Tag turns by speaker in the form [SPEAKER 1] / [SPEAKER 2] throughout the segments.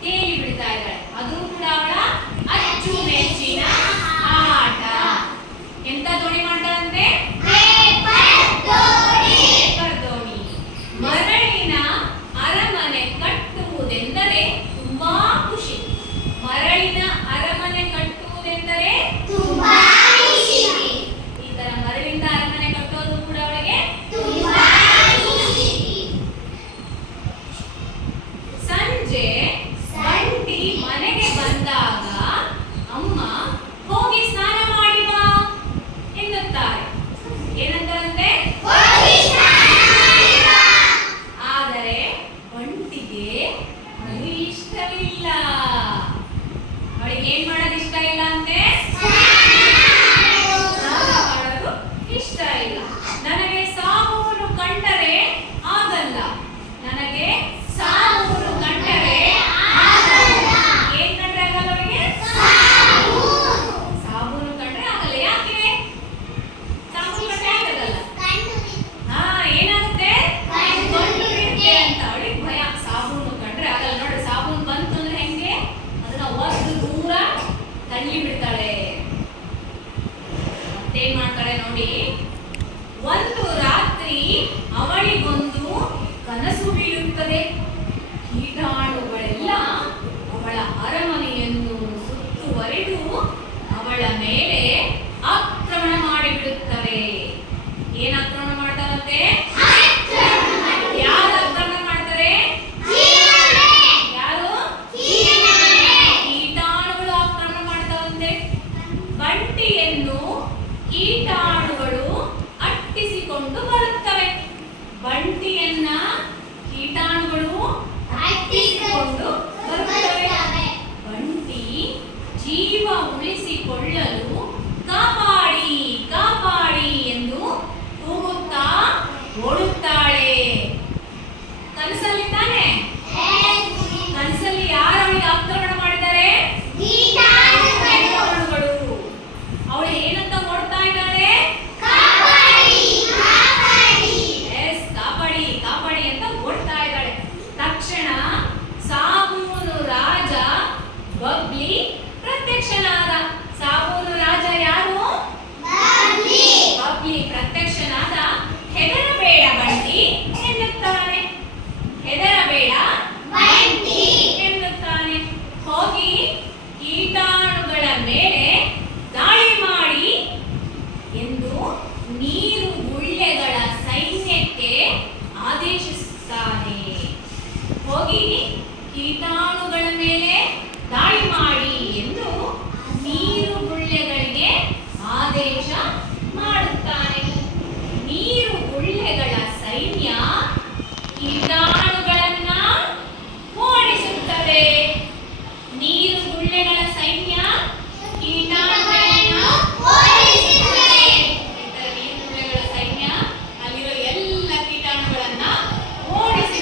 [SPEAKER 1] ತೇಲಿ ಬಿಡ್ತಾ ಇದ್ದಾಳೆ. ಅದು ಕೂಡ ಅವಳ ಅವಳಿಗೆ ಅದು ಇಷ್ಟವಿಲ್ಲ. ಅವಳಿಗೆ ಏನ್ ಮಾಡೋದು ಇಷ್ಟ? ಕನಸು ಬೀಳುತ್ತದೆ. ಕೀಟಾಳುಗಳೆಲ್ಲ ಅವಳ ಅರಮನೆಯನ್ನು ಸುತ್ತುವರೆದು ಅವಳ ಮೇಲೆ ಆಕ್ರಮಣ ಮಾಡಿಬಿಡುತ್ತವೆ. ಏನ್ ಆಕ್ರಮಣ ಮಾಡ್ತಾವಂತೆ ಯಾರು ಆಕ್ರಮಣ ಮಾಡ್ತಾರೆ? ಯಾರು? ಕೀಟಾಣುಗಳು ಆಕ್ರಮಣ ಮಾಡ್ತಾವಂತೆ ಬಂಟಿಯನ್ನು ಕೀಟಾಣು ಓಡುತ್ತಾಳೆ ಕನಸಲ್ಲಿ ತಾನೆ? ಕನಸಲ್ಲಿ ಯಾರು ಅವಳಿಗೆ ಆಕ್ರಮಣ ಮಾಡಿದ್ದಾರೆ? ಅವಳು ಏನಂತ ಓಡ್ತಾ ಇದ್ದಾಳೆ? ಕಾಪಾಡಿ ಕಾಪಾಡಿ ಅಂತ ಓಡ್ತಾ ಇದ್ದಾಳೆ. ತಕ್ಷಣ ಸಾಮೂನು ರಾಜ ಬಬ್ಲಿ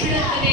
[SPEAKER 1] ಬಿಡುತ್ತದೆ